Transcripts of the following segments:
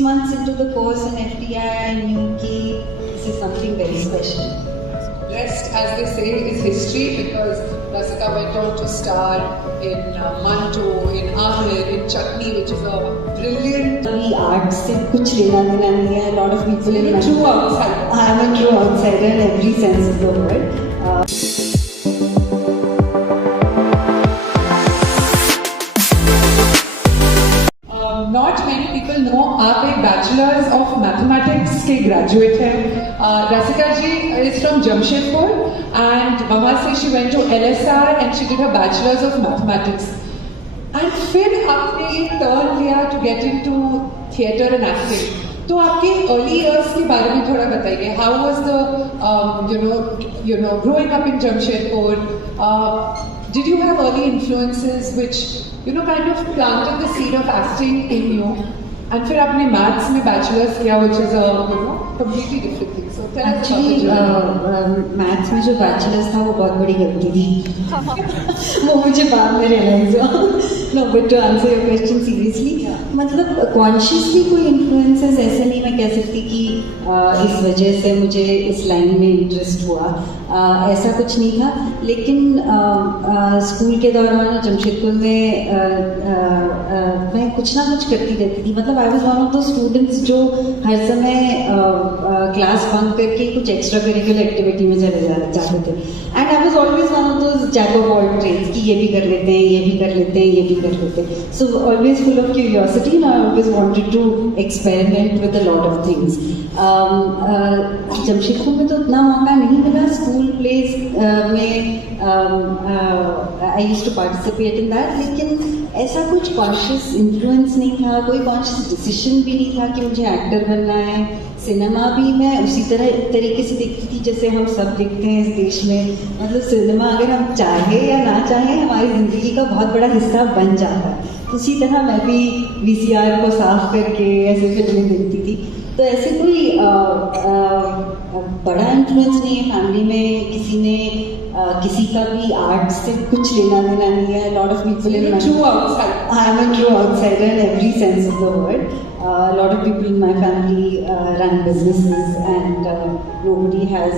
months into the course in FTI, I knew that this is something very special. Rest, as they say, is history, because Rasika went on to star in Manto, in Amir, in Chutney, which is a brilliant. The art से कुछ लेना देना नहीं है. A lot of people in true outsider. I am a true outsider in every sense of the word. Not many people know आप एक bachelors of mathematics के graduate हैं. Rasika ji is from Jamshedpur and वहाँ से she went to LSR and she did her bachelor's of mathematics. And फिर आपने ये turn लिया to get into theatre and acting. तो आपके early years के बारे में थोड़ा बताइए. How was the growing up in Jamshedpur? Did you have early influences which kind of planted the seed of acting in you? And फिर आपने maths में bachelor's किया, which is a completely different thing. So tell us about Actually, maths में जो bachelor's था वो बहुत बड़ी गलती थी. वो मुझे बाद में realize हुआ. No, but to answer your question seriously, मतलब consciously कोई influences ऐसे नहीं मैं कह सकती कि इस वजह से मुझे इस लाइन में इंटरेस्ट हुआ. ऐसा कुछ नहीं था. लेकिन स्कूल के दौरान जमशेदपुर में मैं कुछ ना कुछ करती रहती थी. मतलब I was one of the students जो हर समय क्लास बंक करके कुछ एक्स्ट्रा करिकुलर एक्टिविटी में चले जाते थे. And I was always one of those jack of all trades कि ये भी कर लेते हैं, ये भी कर लेते हैं, ये भी कर लेते हैं. So always full of curiosity and I always wanted to experiment with a lot of things. Jamshedpur में तो उतना मौका नहीं मिला. स्कूल प्लेस में I used to participate in that. लेकिन ऐसा कुछ कॉन्शियस इन्फ्लुएंस नहीं था, कोई कॉन्शियस डिसीजन भी नहीं था कि मुझे एक्टर बनना है. सिनेमा भी मैं उसी तरीके से देखती थी जैसे हम सब देखते हैं इस देश में. मतलब सिनेमा अगर हम चाहे या ना चाहे हमारी ज़िंदगी का बहुत बड़ा हिस्सा बन जाता है. उसी तरह मैं भी VCR को साफ करके ऐसे फिल्में देखती थी. तो ऐसे कोई बड़ा इन्फ्लुएंस नहीं है फैमिली में. किसी ने किसी का भी आर्ट से कुछ लेना देना नहीं है. Lot of people in my true outsider. I am a true outsider in every sense of the word. A lot of people in my family run businesses and nobody has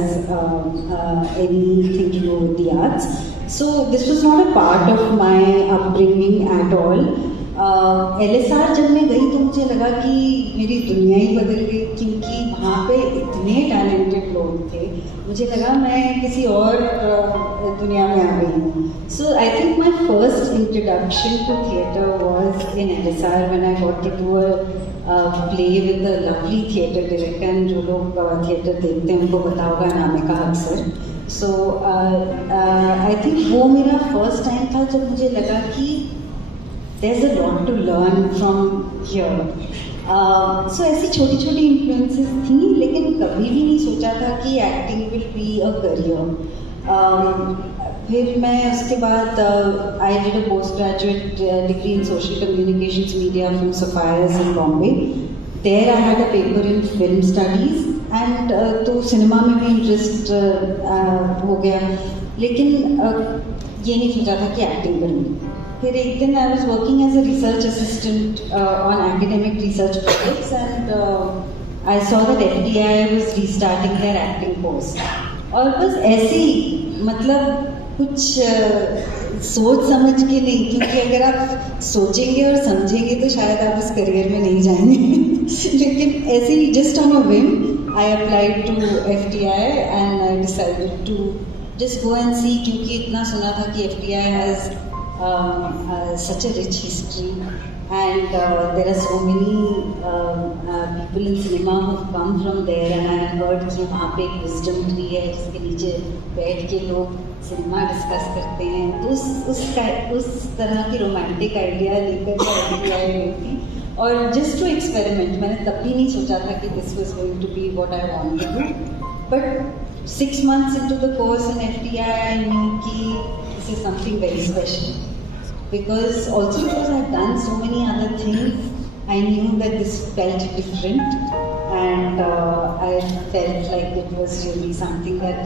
anything to do with the arts. So this was not a part of my upbringing at all. LSR जब मैं गई तो मुझे लगा कि मेरी दुनिया ही बदल गई क्योंकि वहाँ पे इतने टैलेंटेड लोग थे. मुझे लगा मैं किसी और दुनिया में आ गई हूँ. So I think my first introduction to theatre was in LSR when I got to do a play with a lovely theatre director. And जो लोग theatre देखते हैं उनको पता होगा नामिका अक्सर. So I think वो मेरा first time था जब मुझे लगा कि there's a lot to learn from here. So ऐसी छोटी छोटी इन्फ्लुएंसेस थी लेकिन कभी भी नहीं सोचा था कि acting will be a career. फिर मैं उसके बाद I did a post graduate degree in social communications media from Sophia's in Bombay. There I had a paper in film studies and तो सिनेमा में भी इंटरेस्ट हो गया. लेकिन ये नहीं सोचा था कि एक्टिंग करूँगी. फिर एक दिन I was working as a research assistant on academic research projects and I saw that FTI was restarting their acting course. और बस ऐसे ही मतलब कुछ सोच समझ के नहीं, क्योंकि अगर आप सोचेंगे और समझेंगे तो शायद आप उस करियर में नहीं जाएंगे. लेकिन ऐसे ही just on a whim I applied to FTI and I decided to just go and see. क्योंकि इतना सुना था कि FTI has such a rich history and there are so many people in cinema who have come from there and I have heard कि वहाँ पे एक wisdom tree है जिसके नीचे बैठ के लोग सिनेमा डिस्कस करते हैं. तो उस तरह की रोमांटिक आइडिया लेकर FTI गई थी. और जस्ट टू एक्सपेरिमेंट. मैंने तब भी नहीं सोचा था कि this was going to be what I want to do. But 6 months into the course in FTI I knew कि this is something very special. Because I've done so many other things, I knew that this felt different and I felt like it was really something that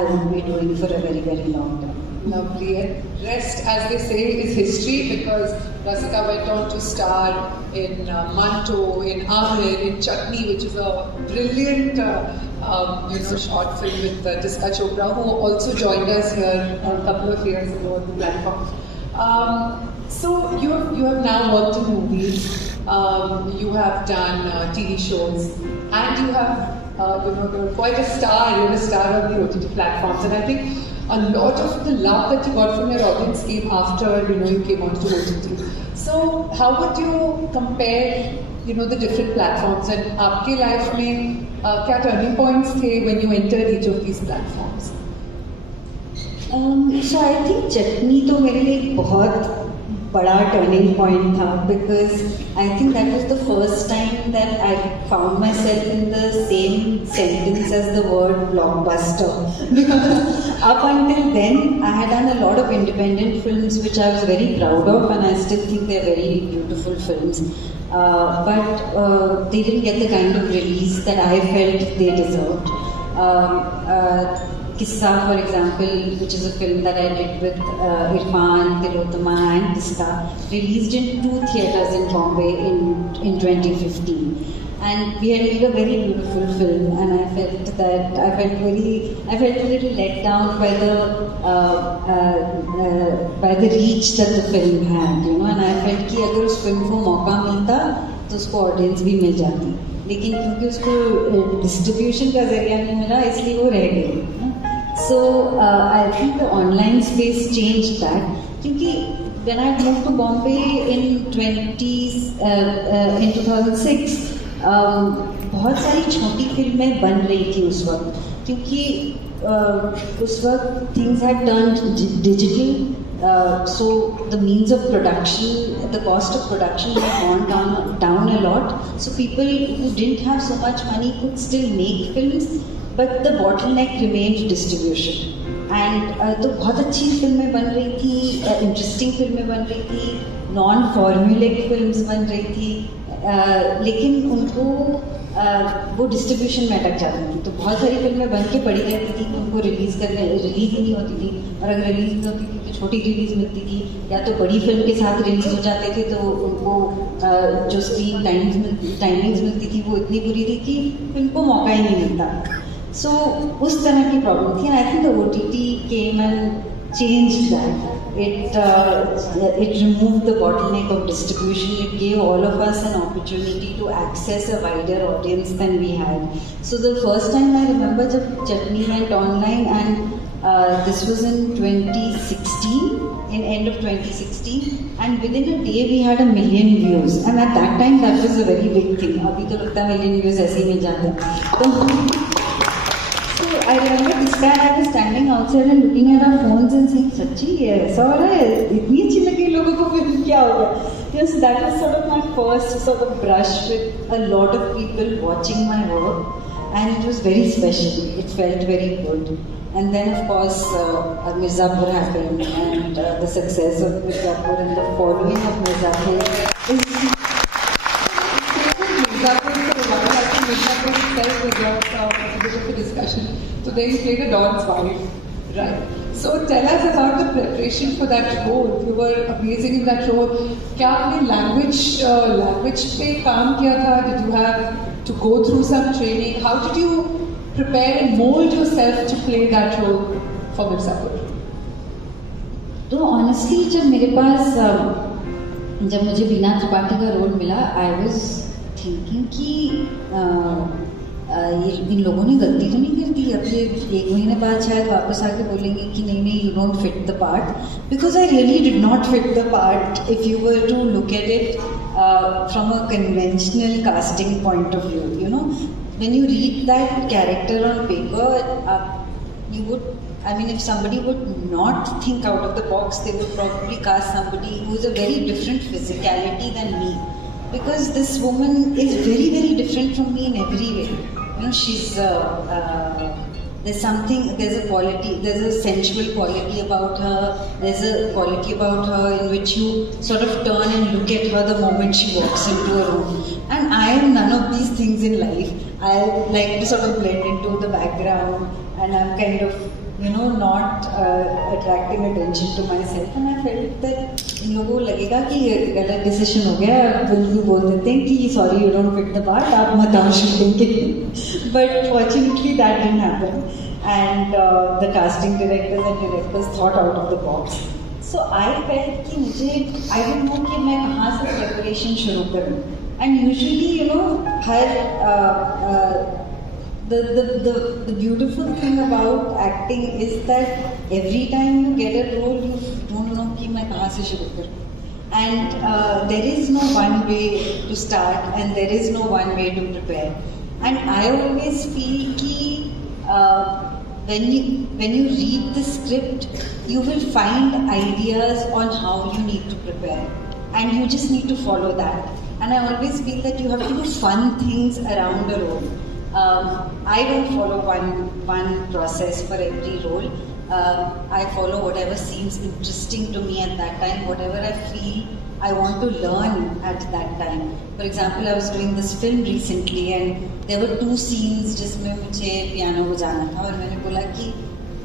I would be doing for a very, very long time. Lovely. And rest, as they say, is history, because Rasika went on to star in Manto, in Amir, in Chutney, which is a brilliant short film with Rasika Chopra, who also joined us here a couple of years ago on the platform. So you have now worked in movies, you have done TV shows, and you have you're quite a star. You're a star on the OTT platforms, and I think a lot of the love that you got from your audience came after you came onto OTT. So how would you compare the different platforms, and आपके life में क्या turning points थे when you entered each of these platforms? So I think Chutney तो मेरे लिए एक बहुत बड़ा turning point था, because I think that was the first time that I found myself in the same sentence as the word blockbuster. Because up until then I had done a lot of independent films which I was very proud of, and I still think they're very beautiful films. But they didn't get the kind of release that I felt they deserved. Kissa, for example, which is a film that I did with Irfan, Tilottama and Kissa, released in 2 theatres in Bombay in 2015. And we had made a very beautiful film, and I felt a little let down by the reach that the film had, and I felt कि अगर उस film को मौका मिलता तो उसको audience भी मिल जाती, लेकिन क्योंकि उसको distribution का जरिया नहीं मिला, इसलिए वो रह गई. So I think the online space changed that, क्योंकि when I moved to Bombay in 2006, बहुत सारी छोटी फिल्में बन रही थी उस वक्त, क्योंकि उस वक्त things had turned digital, so the means of production, the cost of production had gone down a lot. So people who didn't have so much money could still make films, but the bottleneck remained distribution. And तो बहुत अच्छी फिल्में बन रही थी, interesting फिल्में बन रही थी, non-formulaic films बन रही थी, लेकिन उनको वो डिस्ट्रीब्यूशन में अटक जाती थी. तो बहुत सारी फिल्में बन के पड़ी रहती थी, उनको रिलीज़ ही नहीं होती थी, और अगर रिलीज़ नहीं होती थी तो छोटी रिलीज़ मिलती थी, या तो बड़ी फिल्म के साथ रिलीज़ हो जाते थे, तो उनको जो स्क्रीन टाइमिंग्स मिलती थी वो इतनी बुरी थी कि फिल्म को मौका ही नहीं मिलता. So उस तरह की प्रॉब्लम थी, and I think the OTT came and changed that. It removed the bottleneck of distribution. It gave all of us an opportunity to access a wider audience than we had. So the first time I remember जब Chutney went online, and this was in 2016, in end of 2016, and within a day we had 1 million views, and at that time that was a very big thing. अभी तो लगता है 1 million views ऐसे ही मिल जाते हैं. So I remember this time I was standing outside and looking at our phones and saying, सच्ची ये ऐसा हो रहा है, इतनी अच्छी लगी लोगों को, फिर क्या होगा? Yes, that was sort of my first sort of brush with a lot of people watching my work, and it was very special. It felt very good. And then of course Mirzapur happened, and the success of Mirzapur and the following of Mirzapur is discussion. So then you played a Don's wife, right? So tell us about the preparation for that role. You were amazing in that role. क्या आपने language पे काम किया था? Did you have to go through some training? How did you prepare and mold yourself to play that role for Mirzapur? तो honestly जब मेरे पास जब मुझे बीना त्रिपाठी का रोल मिला, I was thinking कि इन लोगों ने गलती तो नहीं कर दी, अब ये 1 महीने बाद शायद वापस आके बोलेंगे कि नहीं you don't fit the part, because I really did not fit the part if you were to look at it from a conventional casting point of view. When you read that character on paper, you would, if somebody would not think out of the box, they would probably cast somebody who is a very different physicality than me, because this woman is very, very different from me in every way. She's there's a quality, there's a sensual quality about her, there's a quality about her in which you sort of turn and look at her the moment she walks into a room. And I am none of these things in life. I like to sort of blend into the background, and I'm kind of not attracting attention to myself, and I felt that इन लोगों को लगेगा कि गलत decision हो गया, भी बोल देते हैं कि sorry you don't fit the part, आप मत आओ शूटिंग के लिए. But fortunately that didn't happen, and the casting directors and directors thought out of the box. So I felt कि मुझे आई डोंट नो कि मैं कहाँ से प्रिपरेशन शुरू करूँ. And usually her the beautiful thing about acting is that every time you get a role you don't know कि मैं कहाँ से शुरू करूँ. And there is no one way to start and there is no one way to prepare. And I always feel कि when you read the script you will find ideas on how you need to prepare and you just need to follow that. And I always feel that you have to do fun things around a role. I don't follow one process for every role. I follow whatever seems interesting to me at that time, whatever I feel I want to learn at that time. For example, I was doing this film recently and there were 2 scenes जिसमें मुझे piano बजाना था और मैंने बोला कि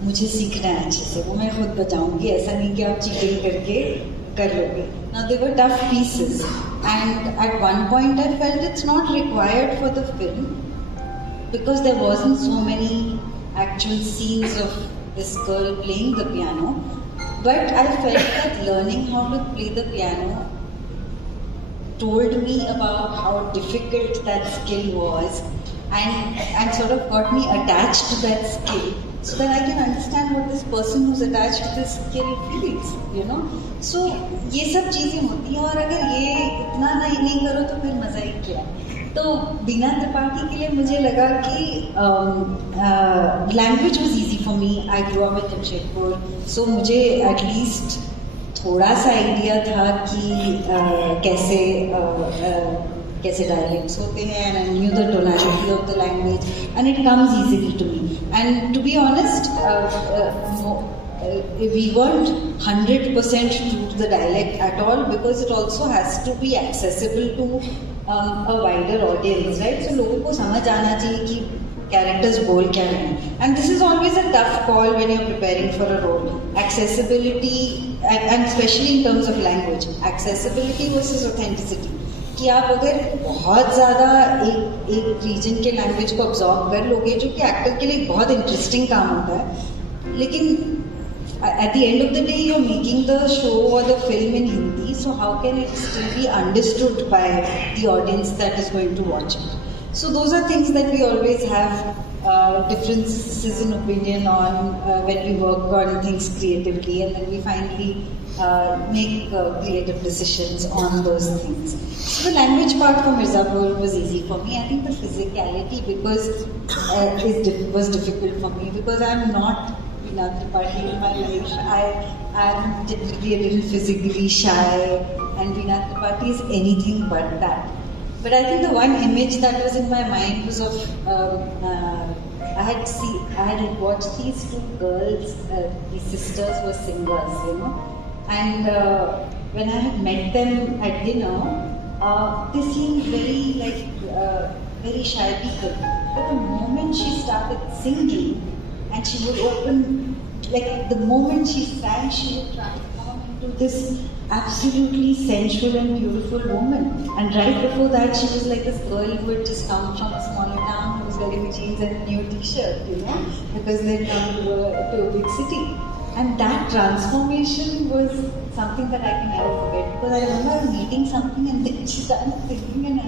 मुझे सीखना है अच्छे से, वो मैं खुद बजाऊंगी, ऐसा नहीं कि आप चीटिंग करके कर लोगे. Now they were tough pieces and at one point I felt it's not required for the film, because there wasn't so many actual scenes of this girl playing the piano, but I felt that learning how to play the piano told me about how difficult that skill was and sort of got me attached to that skill so that I can understand what this person who's attached to this skill feels, So ये सब चीज़ें होती हैं और अगर ये इतना नहीं करो तो फिर मज़ा ही क्या. तो बीना त्रिपाठी के लिए मुझे लगा कि language was easy for me. I grow up in Jamshedpur, so मुझे एटलीस्ट थोड़ा सा आइडिया था कि कैसे डायलेक्ट्स होते हैं, and I knew the tonality of the language and it comes easily to me. And to be honest we weren't 100% true to the dialect at all, because it also has to be accessible to a wider audience, right? So लोगों को समझ आना चाहिए कि characters बोल क्या रहे हैं. And this is always a tough call when you're preparing for a role. Accessibility, and especially in terms of language, accessibility versus authenticity. कि आप अगर बहुत ज़्यादा एक रीजन के लैंग्वेज को अब्जॉर्ब कर लोगे, जो कि एक्टर के लिए बहुत इंटरेस्टिंग काम होता है, लेकिन at the end of the day you're making the show or the film in Hindi, so how can it still be understood by the audience that is going to watch it? So those are things that we always have differences in opinion on when we work on things creatively, and then we finally make creative decisions on those things. So the language part for Mirzapur was easy for me. I think the physicality was difficult for me because I'm not Tripathi in my life. I am typically a little physically shy, and Veena Tripathi is anything but that. But I think the one image that was in my mind was of I had watched these 2 girls, these sisters were singers, and when I had met them at dinner, they seemed very shy people. But the moment she started singing, and she would open, the moment she sang, she would transform into this absolutely sensual and beautiful woman. And right before that, she was like this girl who had just come from a smaller town, who was wearing jeans and a new t-shirt, because they'd come to a big city. And that transformation was something that I can never forget, because I remember meeting something and then she started singing, and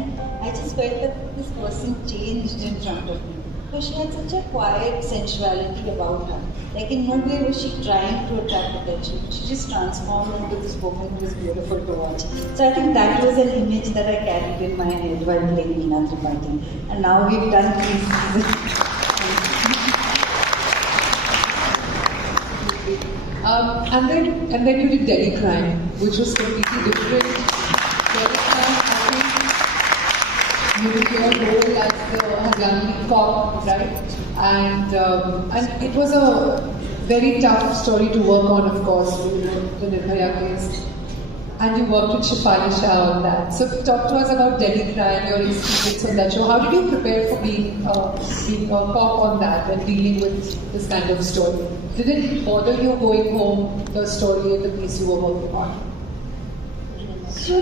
I just felt that this person changed in front of me. Because she had such a quiet sensuality about her. Like in no way was she trying to attract attention. She just transformed into this woman who was beautiful to watch. So I think that was an image that I carried in my head while playing Veena Tripathi. And now we've done 3 seasons. And then you did Delhi Crime, which was completely different. Delhi Crime, I think you did your role as the Haryani cop, right? And it was a very tough story to work on, of course, the Nirbhaya case. And you worked with Shefali Shah on that. So talk to us about Delhi Crime, your experience on that show. How did you prepare for being a cop on that and dealing with this kind of story? Did it bother you going home, the story and the piece you were working on? So,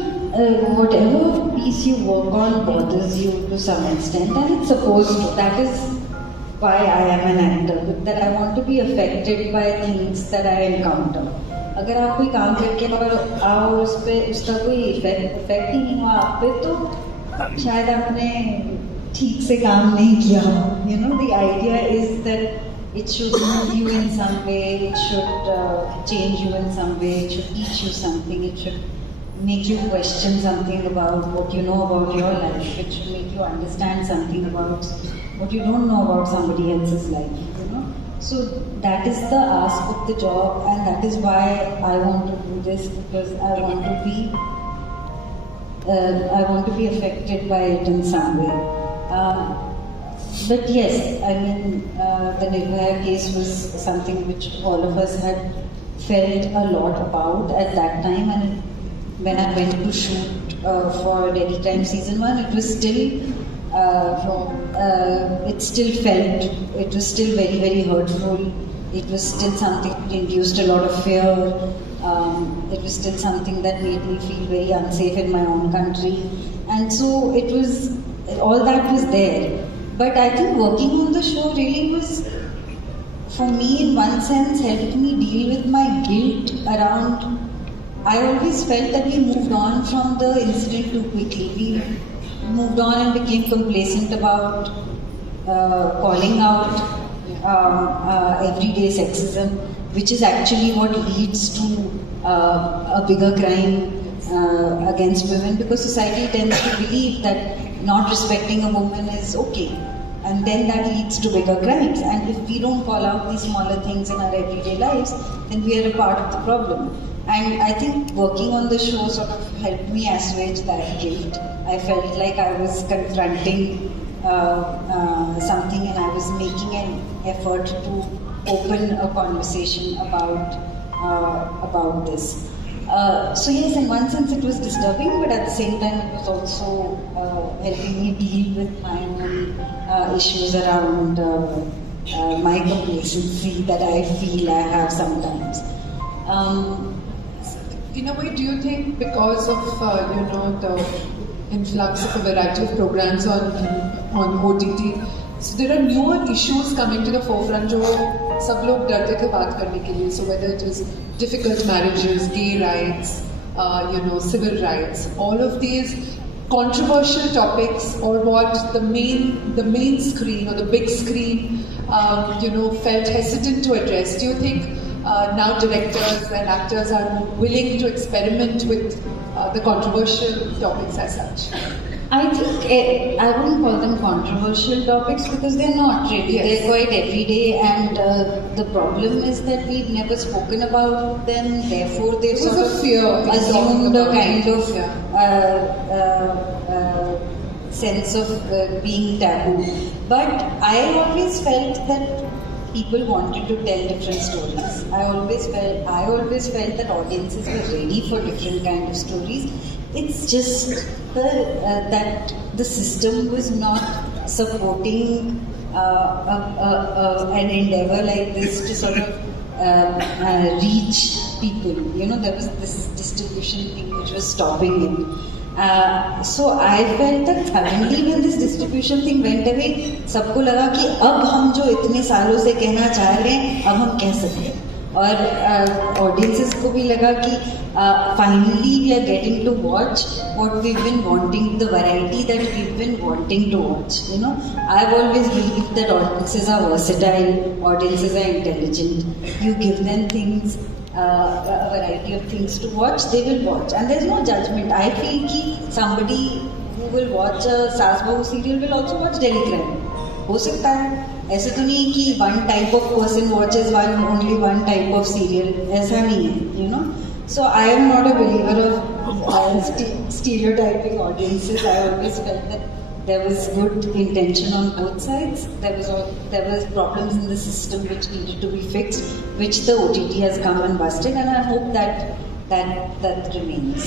whatever piece you work on bothers you to some extent, and it's supposed to. That is why I am an actor, that I want to be affected by things that I encounter. अगर आप कोई काम करके और आओ उस पे उसका कोई इफेक्ट ही नहीं हुआ आप पे, तो शायद आपने ठीक से काम नहीं किया. You know, the idea is that it should move you in some way, it should change you in some way, it should teach you something, it should make you question something about what you know about your life, it should make you understand something about what you don't know about somebody else's life, you know. So that is the ask of the job, and that is why I want to do this, because I want to be affected by it in some way. But yes, I mean, the Nirbhaya case was something which all of us had felt a lot about at that time, and when I went to shoot for Delhi Crime Season 1, it was still it still felt, it was still very, very hurtful. It was still something that induced a lot of fear. It was still something that made me feel very unsafe in my own country. And so it was, all that was there. But I think working on the show really was, for me in one sense, helped me deal with my guilt around. I always felt that we moved on from the incident too quickly. We moved on and became complacent about calling out everyday sexism, which is actually what leads to a bigger crime against women, because society tends to believe that not respecting a woman is okay, and then that leads to bigger crimes. And if we don't call out these smaller things in our everyday lives, then we are a part of the problem. And I think working on the show sort of helped me assuage that guilt. I felt like I was confronting something, and I was making an effort to open a conversation about this. So yes, in one sense it was disturbing, but at the same time it was also helping me deal with my own issues around my complacency that I feel I have sometimes. In a way, do you think because of the influx of a variety of programs on OTT, so there are newer issues coming to the forefront जो सब लोग डरते थे बात करने के लिए, so whether it was difficult marriages, gay rights, civil rights, all of these controversial topics, or what the main screen or the big screen felt hesitant to address. Do you think now directors and actors are willing to experiment with the controversial topics as such? I think I wouldn't call them controversial topics, because they're not really. Yes. They're quite everyday, and the problem is that we've never spoken about them. Therefore, they sort of assumed a kind of sense of being taboo. But I always felt that people wanted to tell different stories. I always felt that audiences were ready for different kind of stories. It's just that the system was not supporting an endeavor like this to sort of reach people. There was this distribution thing which was stopping it. So I felt that suddenly when this distribution thing went away, सबको लगा कि अब हम जो इतने सालों से कहना चाह रहे हैं अब हम कह सकते हैं, और audiences को भी लगा कि finally we are getting to watch what we've been wanting, the variety that we've been wanting to watch. I've always believed that audiences are versatile, audiences are intelligent. You give them things, a variety of things to watch, they will watch, and there's no judgment. I feel कि somebody who will watch a Saas Bahu serial will also watch Delhi Crime. हो सकता है, ऐसे तो नहीं कि one type of person watches only one type of serial, ऐसा नहीं है, So I am not a believer of stereotyping audiences. I always felt that there was good intention on both sides. There was problems in the system which needed to be fixed, which the OTT has come and busted, and I hope that that remains.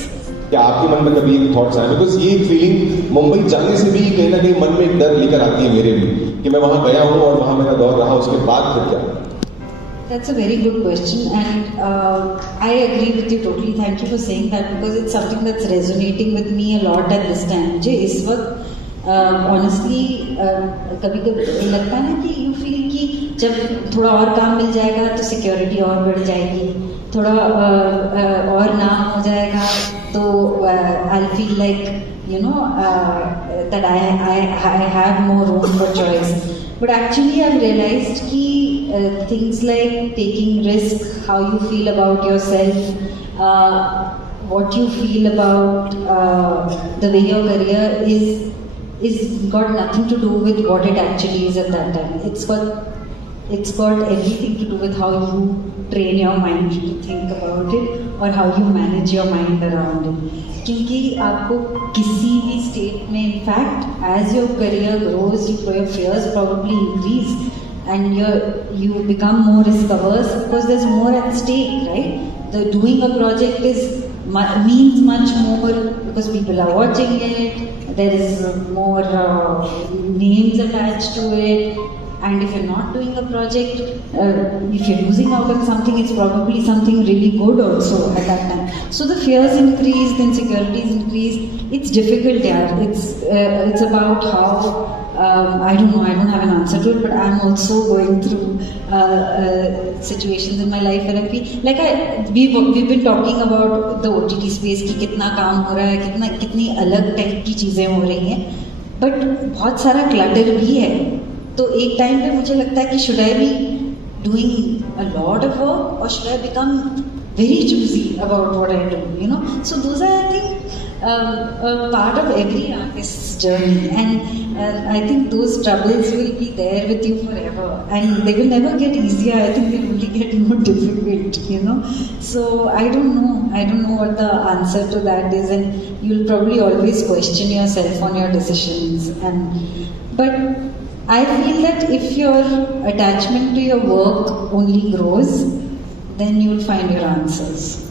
क्या आपके मन में कभी thoughts आए? Because ये feeling Mumbai जाने से भी कहीं ना कहीं मन में एक डर लेकर आती है मेरे भी, कि मैं वहां गया हूं और वहां मेरा दौर रहा, उसके बाद फिर क्या? That's a very good question, and I agree with you totally. Thank you for saying that, because it's something that's resonating with me a lot at this time. मुझे इस वक्त honestly कभी कभी लगता है ना कि you feel कि जब थोड़ा और काम मिल जाएगा तो सिक्योरिटी और बढ़ जाएगी, थोड़ा और नाम हो जाएगा तो I'll feel like that I have more room for choice. But actually I've realized कि things like taking risk, how you feel about yourself, what you feel about the way your career is got nothing to do with what it actually is at that time. It's got everything to do with how you train your mind to think about it or how you manage your mind around it. क्योंकि आपको किसी भी state में, in fact as your career grows, your fears probably increase and you become more risk averse because there's more at stake, right? The doing a project means much more because people are watching it, there is more names attached to it, and if you're not doing a project, if you're losing out on something, it's probably something really good also at that time. So the fears increase, the insecurities increase. It's difficult, yeah. It's about how I don't know. I don't have an answer to it, but I'm also going through situations in my life where I feel like we've been talking about the OTT space कि कितना काम हो रहा है, कितनी अलग type की चीजें हो रही हैं, but बहुत सारा clutter भी है. तो एक टाइम पे मुझे लगता है कि should I be doing a lot of work or should I become very choosy about what I do, So those are, I think, a part of every artist's journey, and I think those troubles will be there with you forever, and they will never get easier. I think they'll only get more difficult, So I don't know what the answer to that is, and you'll probably always question yourself on your decisions, but I feel that if your attachment to your work only grows, then you'll find your answers.